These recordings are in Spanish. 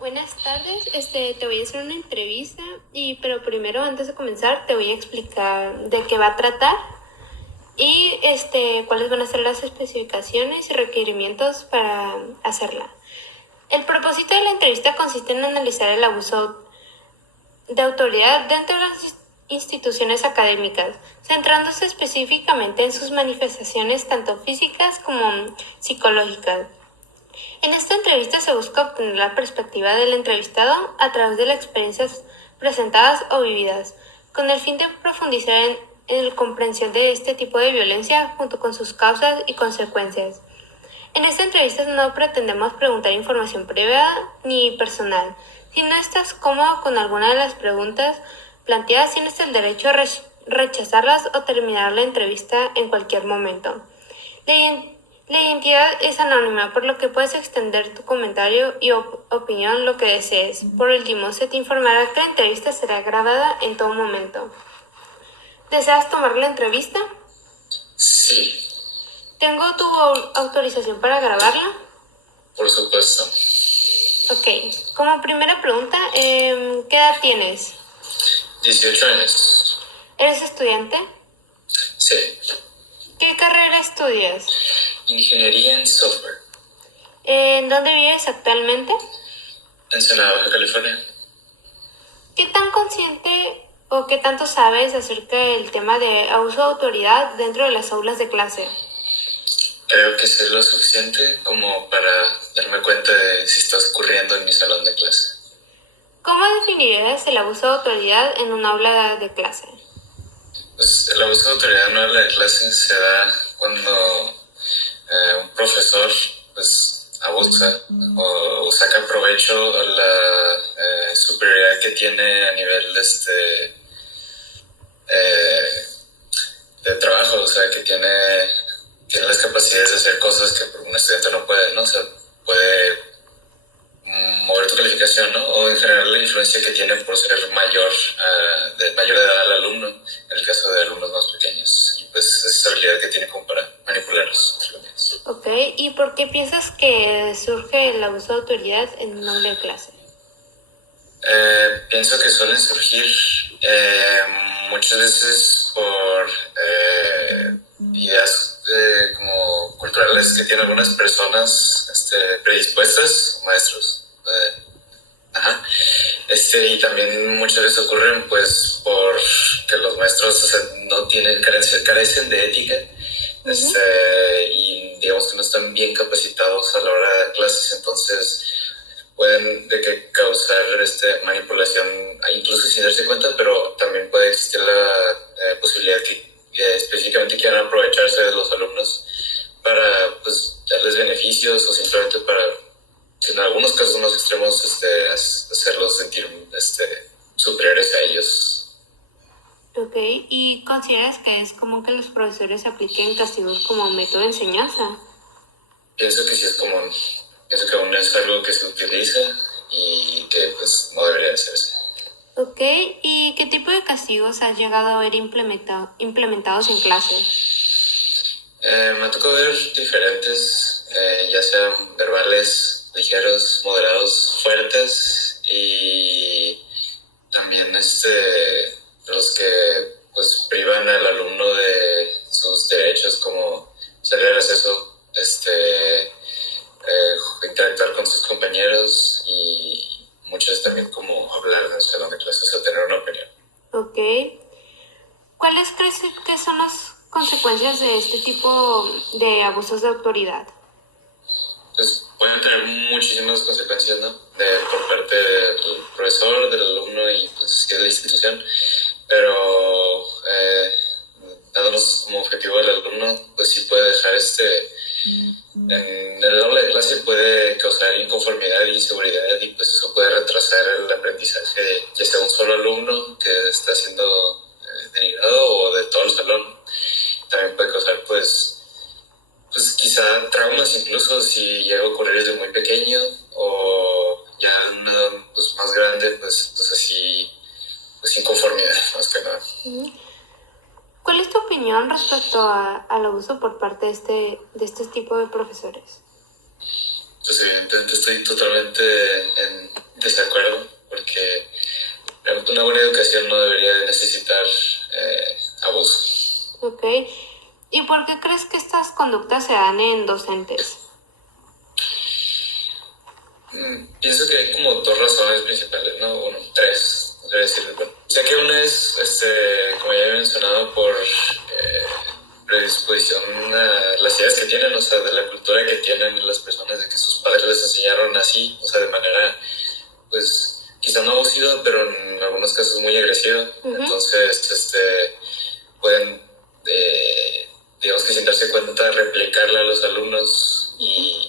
Buenas tardes, te voy a hacer una entrevista pero primero antes de comenzar te voy a explicar de qué va a tratar y cuáles van a ser las especificaciones y requerimientos para hacerla. El propósito de la entrevista consiste en analizar el abuso de autoridad dentro de las instituciones académicas, centrándose específicamente en sus manifestaciones tanto físicas como psicológicas. En esta entrevista se busca obtener la perspectiva del entrevistado a través de las experiencias presentadas o vividas, con el fin de profundizar en la comprensión de este tipo de violencia junto con sus causas y consecuencias. En esta entrevista no pretendemos preguntar información privada ni personal. Si no estás cómodo con alguna de las preguntas planteadas, tienes el derecho a rechazarlas o terminar la entrevista en cualquier momento. La identidad es anónima, por lo que puedes extender tu comentario y opinión lo que desees. Por último, se te informará que la entrevista será grabada en todo momento. ¿Deseas tomar la entrevista? Sí. ¿Tengo tu autorización para grabarla? Por supuesto. Ok. Como primera pregunta, ¿qué edad tienes? 18 años. ¿Eres estudiante? Sí. ¿Qué carrera estudias? Ingeniería en software. ¿En dónde vives actualmente? Ensenada, Baja California. ¿Qué tan consciente o qué tanto sabes acerca del tema de abuso de autoridad dentro de las aulas de clase? Creo que sé lo suficiente como para darme cuenta de si está ocurriendo en mi salón de clase. ¿Cómo definirías el abuso de autoridad en un aula de clase? Pues el abuso de autoridad en una aula de clase se da cuando un profesor pues abusa o saca provecho a la superioridad que tiene a nivel de trabajo, o sea, que tiene las capacidades de hacer cosas que un estudiante no puede, ¿no? O sea, puede mover tu calificación, ¿no? O en general la influencia que tiene por ser mayor, de mayor edad al alumno, en el caso de alumnos más pequeños. Y pues esa habilidad que tiene como para manipularlos. Ok, ¿y por qué piensas que surge el abuso de autoridad en un aula de clase? Pienso que suelen surgir muchas veces por ideas como culturales que tienen algunas personas predispuestas, maestros. Y también muchas veces ocurren pues por que los maestros, o sea, no tienen, carecen de ética. Y digamos que no están bien capacitados a la hora de dar clases, entonces pueden causar manipulación, incluso sin darse cuenta, pero también puede existir la posibilidad que específicamente quieran aprovecharse de los alumnos para pues darles beneficios o simplemente para, en algunos casos más extremos, hacerlos sentir superiores a ellos. Ok, ¿y consideras que es común que los profesores apliquen castigos como método de enseñanza? Pienso que sí es común. Pienso que aún es algo que se utiliza y que pues no debería hacerse. Ok, ¿y qué tipo de castigos has llegado a ver implementados en clase? Me tocó ver diferentes, ya sean verbales, ligeros, moderados, fuertes y también los que pues privan al alumno de sus derechos como salir al acceso, interactuar con sus compañeros y muchas también como hablar en el salón de clases o tener una opinión. Ok. ¿Cuáles crees que son las consecuencias de este tipo de abusos de autoridad? Pues pueden tener muchísimas consecuencias, ¿no? Por parte del profesor, del alumno y pues de la institución, pero dándonos como objetivo al alumno, pues sí puede dejar en el aula de clase puede causar inconformidad e inseguridad y pues eso puede retrasar el aprendizaje ya sea un solo alumno que está siendo denigrado o de todo el salón. También puede causar pues quizá traumas incluso si llega a ocurrir desde muy pequeño o ya en una edad pues, más grande, pues así, pues inconformidad más que nada. ¿Cuál es tu opinión respecto al abuso por parte de este tipo de profesores? Pues evidentemente estoy totalmente en desacuerdo, porque realmente una buena educación no debería de necesitar abuso. Ok. ¿Y por qué crees que estas conductas se dan en docentes? Pienso que hay como dos razones principales, ¿no? Bueno, tres, podría decirlo. Bueno, sé que una es, como ya he mencionado, por predisposición a las ideas que tienen, o sea, de la cultura que tienen las personas, de que sus padres les enseñaron así, o sea, de manera, pues, quizá no abusiva, pero en algunos casos muy agresiva. Entonces, pueden, digamos que sin darse cuenta, replicarla a los alumnos y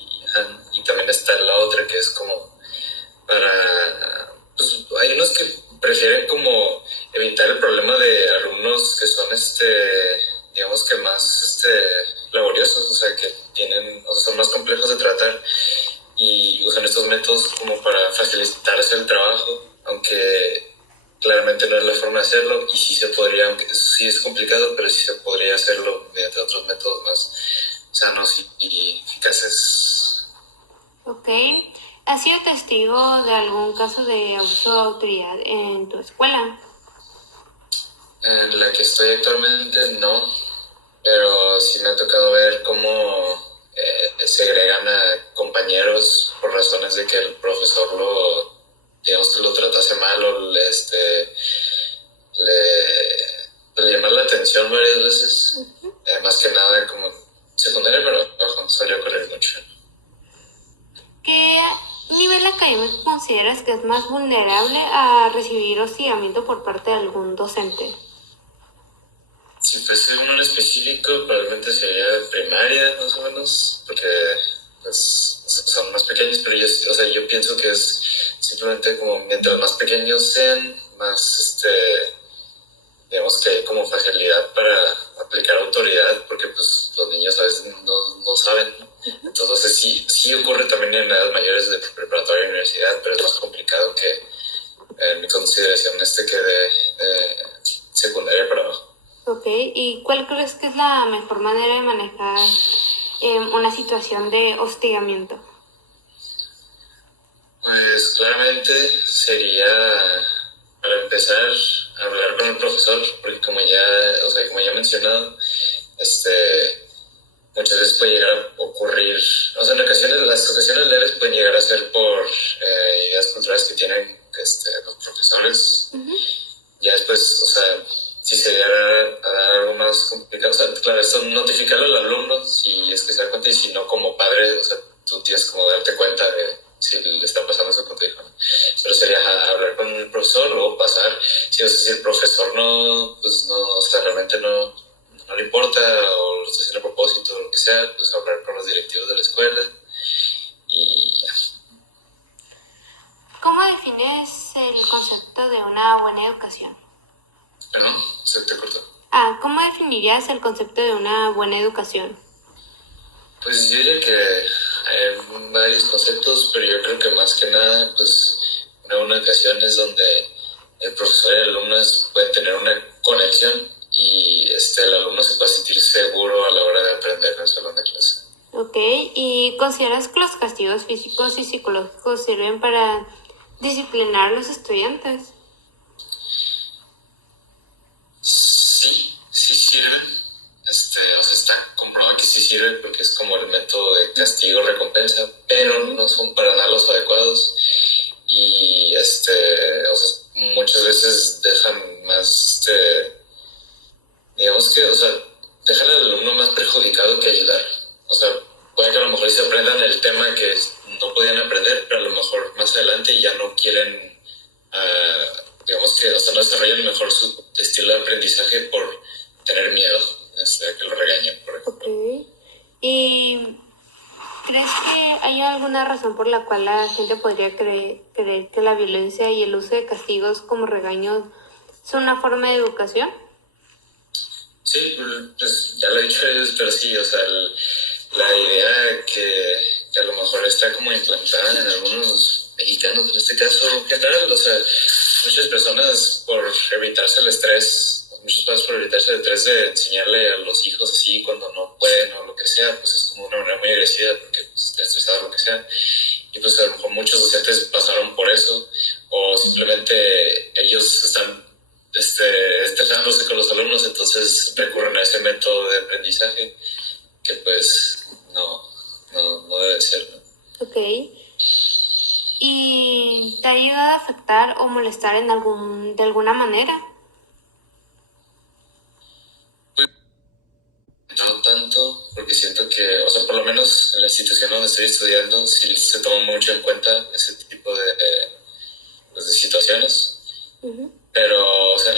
también está la otra que es como para, pues hay unos que prefieren como evitar el problema de alumnos que son digamos que más laboriosos, o sea, que tienen, o sea, son más complejos de tratar y usan estos métodos como para facilitarse el trabajo, aunque claramente no es la forma de hacerlo y sí se podría, aunque sí es complicado, pero sí se podría hacerlo mediante otros métodos más sanos y eficaces. Ok. ¿Has sido testigo de algún caso de abuso de autoridad en tu escuela? En la que estoy actualmente no, pero sí me ha tocado ver cómo segregan a compañeros por razones de que el profesor digamos que lo tratase mal o le llama la atención varias veces, más que nada como en secundaria, pero ojo, solía ocurrir mucho. ¿Qué nivel académico consideras que es más vulnerable a recibir hostigamiento por parte de algún docente? Si fuese uno en específico, probablemente sería primaria, más o menos, porque pues, son más pequeños, pero o sea, yo pienso que es simplemente como mientras más pequeños sean, más, digamos que hay como facilidad para aplicar autoridad, porque pues los niños a veces no saben. Entonces sí ocurre también en edades mayores de preparatoria y universidad, pero es más complicado que en mi consideración que de secundaria para abajo. Ok, ¿y cuál crees que es la mejor manera de manejar una situación de hostigamiento? Pues claramente sería, para empezar, hablar con el profesor, porque como ya he mencionado, muchas veces puede llegar a ocurrir, o sea, en ocasiones, las ocasiones leves pueden llegar a ser por ideas culturales que tienen los profesores. Ya después, o sea, si se llegara a dar algo más complicado, o sea, claro, esto notificarlo al alumno si es que se da cuenta y si no como padre, o sea, tú tienes como darte cuenta de si le está pasando eso con tu hijo, ¿no? Pero sería hablar con el profesor, luego pasar, si, o sea, si el profesor no, pues no, o sea, realmente no le importa o lo está haciendo a propósito o lo que sea, pues hablar con los directivos de la escuela y ya. ¿Cómo defines el concepto de una buena educación? ¿Perdón? ¿Se te cortó? ¿Cómo definirías el concepto de una buena educación? Pues yo diría que hay varios conceptos, pero yo creo que más que nada, pues una buena educación es donde el profesor y el alumno pueden tener una conexión y el alumno se puede sentir seguro a la hora de aprender en el salón de clase. Ok, ¿y consideras que los castigos físicos y psicológicos sirven para disciplinar a los estudiantes? Sí sirven. O sea, está comprobado que sí sirve porque es como el método de castigo-recompensa, pero no son para nada los adecuados y, o sea, muchas veces dejan más, digamos que, o sea, dejan al alumno más perjudicado que ayudar. O sea, puede que a lo mejor se aprendan el tema que no podían aprender, pero a lo mejor más adelante ya no quieren, digamos que, o sea, no desarrollan mejor su estilo de aprendizaje por tener miedo a que lo regañen, por ejemplo. Ok, ¿y crees que hay alguna razón por la cual la gente podría creer que la violencia y el uso de castigos como regaños son una forma de educación? Sí, pues ya lo he dicho, pero sí, o sea, la idea que a lo mejor está como implantada en algunos mexicanos, en este caso en general, o sea, muchas personas por evitarse el estrés, muchos padres por evitarse el estrés de enseñarle a los hijos así cuando no pueden o lo que sea, pues es como una manera muy agresiva porque pues, está estresado o lo que sea. y pues a lo mejor muchos docentes pasaron por eso, o simplemente ellos están estresándose con los alumnos, entonces recurren a ese método de aprendizaje que pues no debe ser, ¿no? Ok. ¿Y te ha llegado a afectar o molestar de alguna manera? No tanto, porque siento que, o sea, por lo menos en la institución donde estoy estudiando, sí se toma mucho en cuenta ese tipo pues, de situaciones. Uh-huh. Pero, o sea,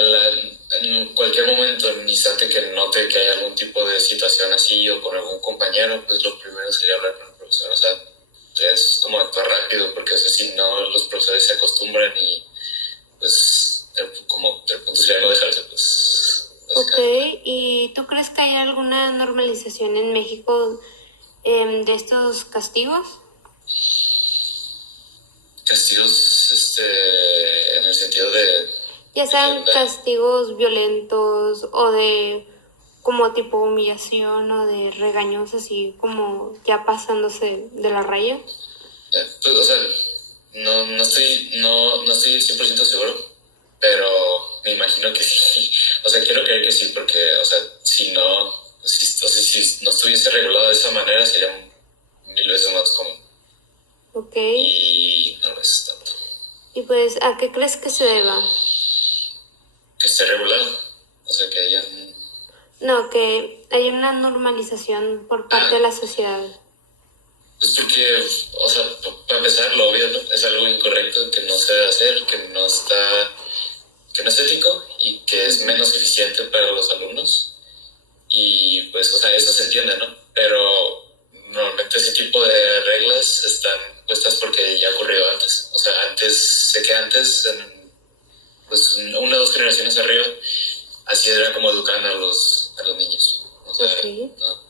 en cualquier momento, en un instante que note que hay algún tipo de situación así o con algún compañero, pues lo primero sería hablar con el profesor. O sea, es como actuar rápido, porque, o sea, si no, los profesores se acostumbran y, pues, como el punto sería no dejarse, pues, Ok, básicamente. ¿y tú crees que hay alguna normalización en México de estos castigos? Castigos, en el sentido Ya de que sean castigos violentos o de como tipo humillación o de regaños así como ya pasándose de la raya. pues, o sea, no estoy 100% seguro, pero me imagino que sí. O sea, quiero creer que sí, porque, o sea, si no, o sea, si no estuviese regulado de esa manera, sería 1000 veces más común. Ok, Y no lo es tanto. y pues ¿a qué crees que se deba? Que esté regulado. O sea, que hayan... No, que hay una normalización por parte de Ah, la sociedad. pues porque, o sea, para empezar, lo obvio, ¿no? Es algo incorrecto que no se debe hacer, que no es ético y que es menos eficiente para los alumnos. Y pues, o sea, eso se entiende, ¿no? Pero normalmente ese tipo de reglas están puestas porque ya ocurrió antes. O sea, sé que antes, pues una o dos generaciones arriba, así era como educaban a los niños. O sea, Ok. no.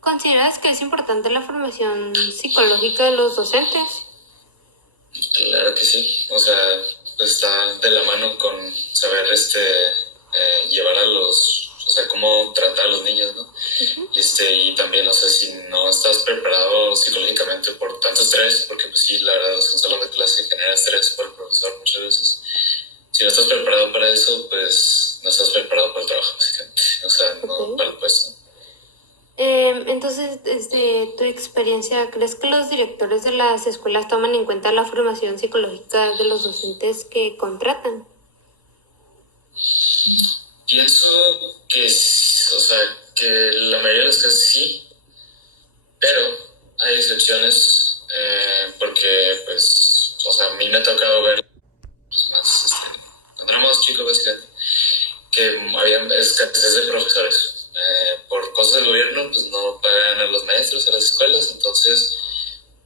¿Consideras que es importante la formación psicológica de los docentes? Claro que sí. O sea, pues está de la mano con saber llevar o sea, cómo tratar a los niños, ¿no? Uh-huh. Y también, o sea, si no estás preparado psicológicamente por tanto estrés, porque pues sí, la verdad, un salón de clase genera estrés por el profesor muchas veces. Si no estás preparado para eso, pues no estás preparado para el trabajo, básicamente. O sea, no Ok. para el puesto. Entonces, desde tu experiencia, ¿crees que los directores de las escuelas toman en cuenta la formación psicológica de los docentes que contratan? Pienso que, o sea, que la mayoría de los casos sí, pero hay excepciones porque, pues, o sea, a mí me ha tocado ver pues, más, cuando éramos chicos, básicamente, que había escasez de profesores. Por cosas del gobierno, pues no pagan a los maestros, a las escuelas, entonces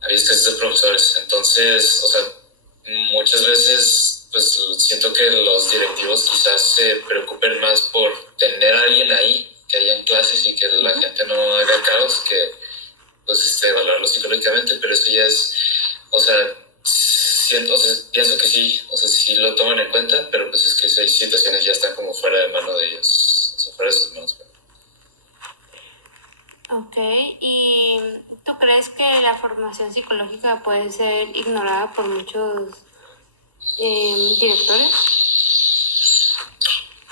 había escasez de profesores. Entonces, o sea, muchas veces, pues siento que los directivos quizás se preocupen más por tener a alguien ahí, que haya en clases y que la Uh-huh. gente no haga caos, que pues evaluarlo psicológicamente, pero eso ya es, o sea, o sea, pienso que sí, o sea, sí lo toman en cuenta, pero pues es que esas situaciones ya están como fuera de mano de ellos, o sea, fuera de sus manos. Ok, ¿y tú crees que la formación psicológica puede ser ignorada por muchos directores?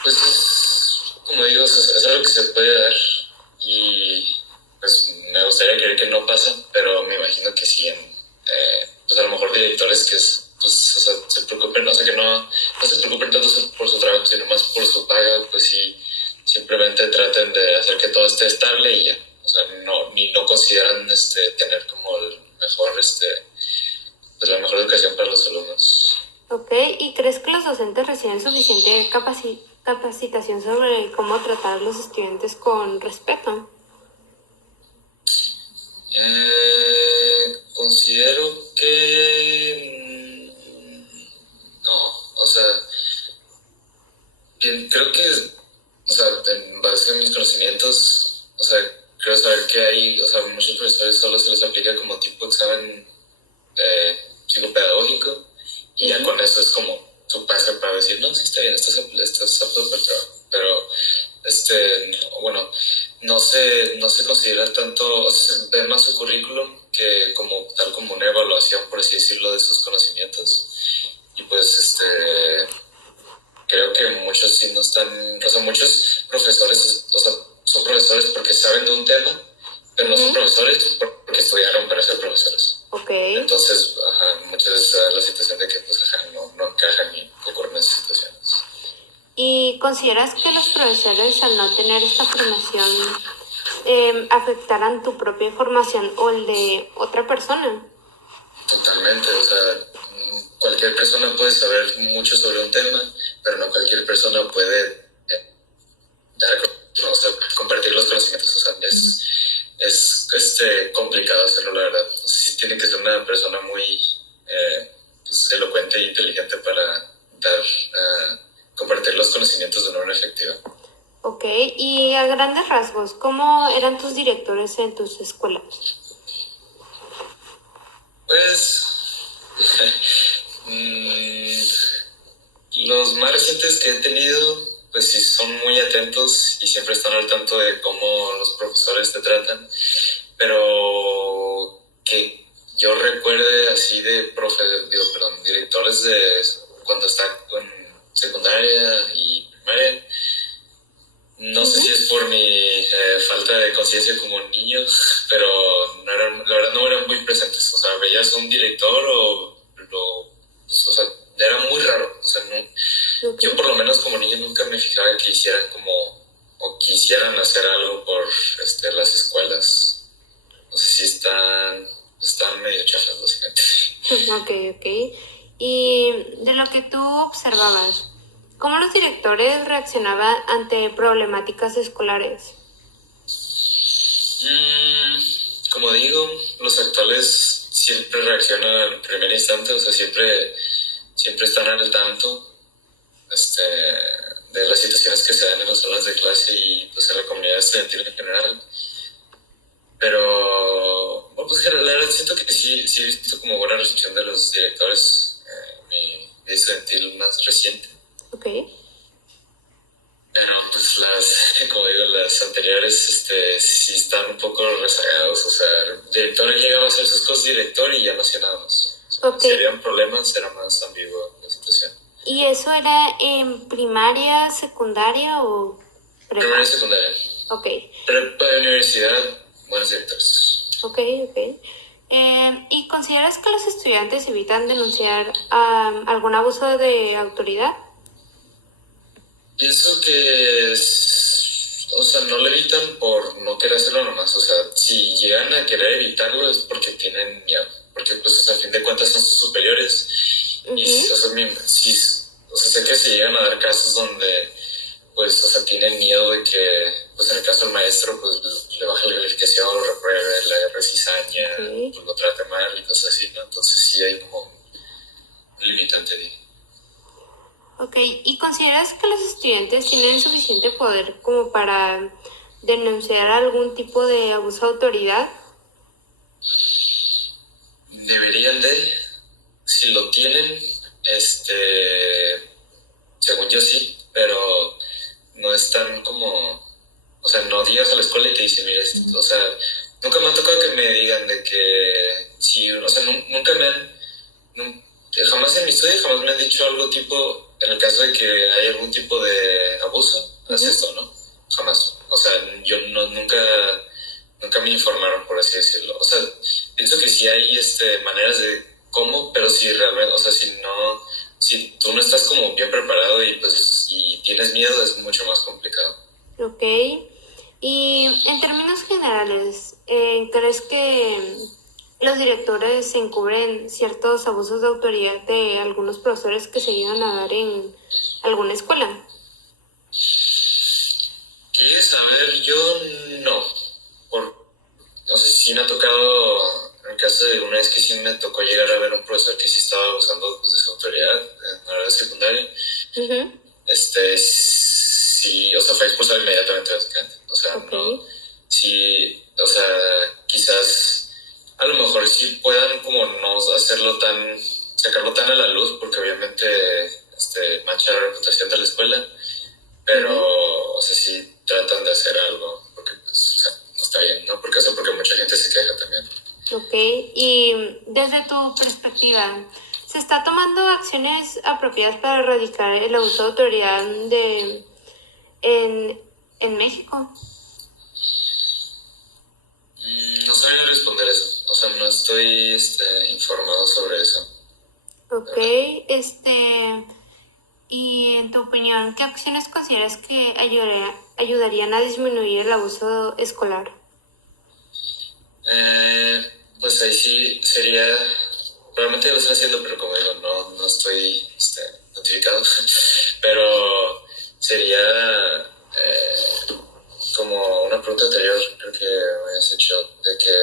Pues como digo, es algo que se puede dar y pues me gustaría creer que no pasa, pero me imagino que sí, pues a lo mejor directores que pues, o sea, se preocupen, o sea, que no se preocupen tanto por su trabajo, sino más por su paga, pues sí, simplemente traten de hacer que todo esté estable y ya. O sea, no consideran tener como el mejor, pues la mejor educación para los alumnos. Ok, ¿y crees que los docentes reciben suficiente capacitación sobre cómo tratar a los estudiantes con respeto? Considero que no, o sea, bien, creo que, o sea, en base a mis conocimientos, o sea, creo saber que hay, o sea, muchos profesores solo se les aplica como tipo examen psicopedagógico y ya con eso es como su pase para decir, no, sí está bien, estás apto para el trabajo, pero, bueno, no se considera tanto, o sea, se ve más su currículum que como tal como una evaluación, por así decirlo, de sus conocimientos. Y pues creo que muchos sí no están, o sea, muchos profesores, o sea, son profesores porque saben de un tema, pero no son profesores porque estudiaron para ser profesores. Okay. Entonces, muchas veces la situación de que pues no encajan y ocurren esas situaciones. ¿Y consideras que los profesores, al no tener esta formación, afectarán tu propia formación o el de otra persona? Totalmente, o sea, cualquier persona puede saber mucho sobre un tema, pero no cualquier persona puede o sea, compartir los conocimientos. O sea, es complicado hacerlo, la verdad. O sea, sí tiene que ser una persona muy pues, elocuente e inteligente para compartir los conocimientos de una manera efectiva. Ok, y a grandes rasgos, ¿cómo eran tus directores en tus escuelas? Pues los más recientes que he tenido, pues sí son muy atentos y siempre están al tanto de cómo los profesores te tratan, pero que yo recuerde así de directores de cuando está en secundaria y primaria. No sé si es por mi falta de conciencia como niño, pero no eran, la verdad no eran muy presentes. O sea, veías a un director pues, o sea, era muy raro. O sea, yo por lo menos como niño nunca me fijaba que hicieran o quisieran hacer algo por las escuelas. No sé si están medio chafas, básicamente. Ok. Y de lo que tú observabas, ¿cómo los directores reaccionaban ante problemáticas escolares? Como digo, los actuales siempre reaccionan al primer instante, o sea, siempre están al tanto de las situaciones que se dan en las salas de clase y pues en la comunidad estudiantil en general. Pero, bueno, pues la verdad siento que sí he visto como buena recepción de los directores, mi estudiantil más reciente. Ok. Pero pues como digo, las anteriores sí están un poco rezagados. O sea, el director llegaba a hacer sus cosas director y ya no hacía nada más. O sea, si habían problemas era más ambigua la situación. ¿Y eso era en primaria, secundaria o prepa? Primaria y secundaria. Ok. Prepa de universidad, buenos directores. Ok. ¿Y consideras que los estudiantes evitan denunciar algún abuso de autoridad? Pienso que o sea, no lo evitan por no querer hacerlo nomás. O sea, si llegan a querer evitarlo es porque tienen miedo. Porque, pues, o sea, a fin de cuentas son sus superiores. Y, o sea, sé que si llegan a dar casos donde, pues, o sea, tienen miedo de que, pues, en el caso del maestro, pues, le baje la calificación, lo repruebe, le agarre cizaña, pues, lo trate mal y cosas así, ¿no? Entonces sí hay como un limitante de... Ok, ¿y consideras que los estudiantes tienen suficiente poder como para denunciar algún tipo de abuso de autoridad? Deberían si lo tienen, según yo sí, pero no están como, o sea, no digas a la escuela y te dicen, mira, o sea, nunca me ha tocado que me digan de que, sí, o sea, nunca me han, jamás en mi estudio jamás me han dicho algo tipo, en el caso de que hay algún tipo de abuso, haz esto, ¿no? Jamás. O sea, yo nunca me informaron, por así decirlo. O sea, pienso que sí hay maneras de cómo, pero si realmente, o sea, si tú no estás como bien preparado y tienes miedo, es mucho más complicado. Ok, y en términos generales, ¿crees que los directores encubren ciertos abusos de autoridad de algunos profesores que se llegan a dar en alguna escuela? ¿Quieres saber? Yo no. O sea, sí me ha tocado, en el caso de una vez que sí me tocó llegar a ver a un profesor que sí estaba usando pues, de su autoridad en la hora secundaria. Sí, o sea, fue expulsado inmediatamente, básicamente. O sea, no, sí, o sea, quizás a lo mejor sí puedan como no sacarlo tan a la luz, porque obviamente mancha la reputación de la escuela, pero, o sea, sí tratan de hacer algo, porque, pues, o sea, no está bien, ¿no? Porque mucha gente se queja también. Ok, y desde tu perspectiva, ¿se está tomando acciones apropiadas para erradicar el abuso de autoridad en México? No sabría responder eso, o sea, no estoy informado sobre eso. Ok, y en tu opinión, ¿qué acciones consideras que ayudarían a disminuir el abuso escolar? Pues ahí sí sería, probablemente lo estoy haciendo, pero como digo, no estoy notificado, pero sería como una pregunta anterior, creo que me habías hecho, de que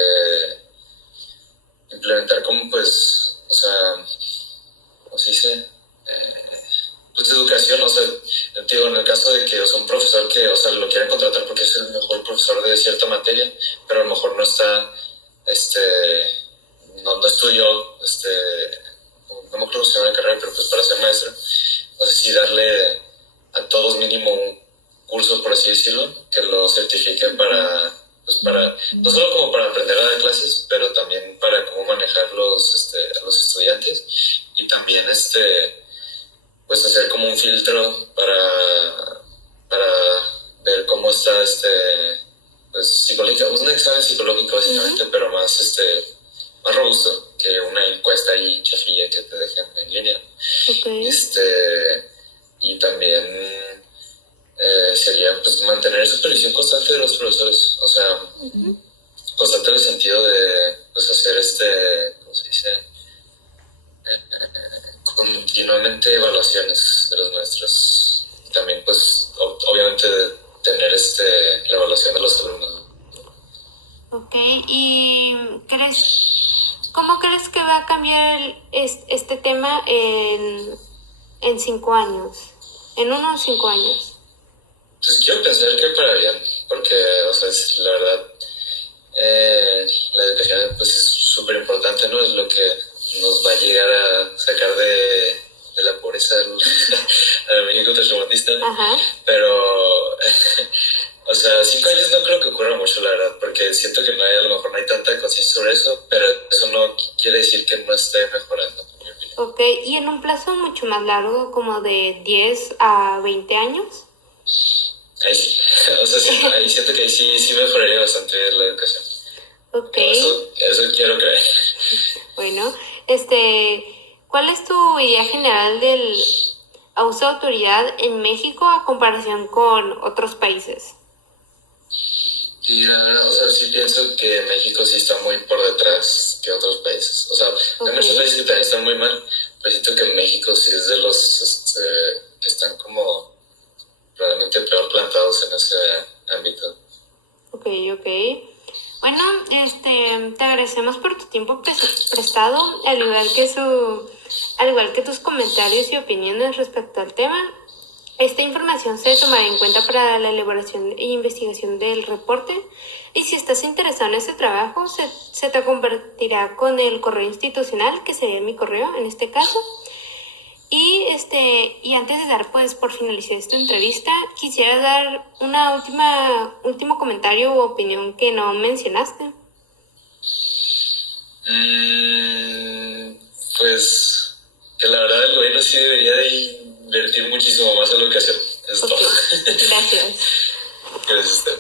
implementar como pues, o sea, ¿cómo se dice? Pues educación, o sea, digo, en el caso de que o sea, un profesor que, o sea, lo quieran contratar porque es el mejor profesor de cierta materia, pero a lo mejor no está, no estudió, no me acuerdo cómo se llama la carrera, pero pues para ser maestro, no sé si darle a todos mínimo un curso, por así decirlo, que lo certifiquen para, pues para, no solo como para aprender a dar clases, pero también para cómo manejar a los estudiantes y también pues hacer como un filtro para ver cómo está pues psicológico, un examen psicológico básicamente, pero más robusto que una encuesta ahí chafilla que te dejen en línea. Okay. Y también sería pues mantener supervisión constante de los profesores, o sea, constante en el sentido de pues hacer ¿cómo se dice? Continuamente evaluaciones de los maestros. También pues obviamente tener la evaluación de los alumnos. Ok, ¿y cómo crees que va a cambiar este tema en 5 años? En unos 5 años. Pues quiero pensar que para bien, porque, o sea, la verdad, la educación pues es súper importante, ¿no? Es lo que nos va a llegar a sacar de la pobreza al México tercermundista. Pero, o sea, 5 años no creo que ocurra mucho, la verdad, porque siento que a lo mejor no hay tanta conciencia sobre eso, pero eso no quiere decir que no esté mejorando. Ok, ¿y en un plazo mucho más largo, como de 10 a 20 años? Ahí sí, o sea, sí, ahí siento que ahí sí mejoraría bastante la educación. Ok. Eso quiero creer. Bueno, ¿cuál es tu idea general del abuso de autoridad en México a comparación con otros países? Y o sea, sí pienso que México sí está muy por detrás que otros países. O sea, hay muchos países que también están muy mal, pero siento que México sí es de los que están como probablemente peor plantados en ese ámbito. Ok. Bueno, te agradecemos por tu tiempo prestado, al igual que tus comentarios y opiniones respecto al tema. Esta información se tomará en cuenta para la elaboración e investigación del reporte, y si estás interesado en este trabajo, se te compartirá con el correo institucional, que sería mi correo en este caso. Y antes de dar pues por finalizar esta entrevista, quisiera dar último comentario o opinión que no mencionaste. Pues que la verdad el gobierno sí debería de invertir muchísimo más en educación. Eso es todo. Gracias. Gracias a usted.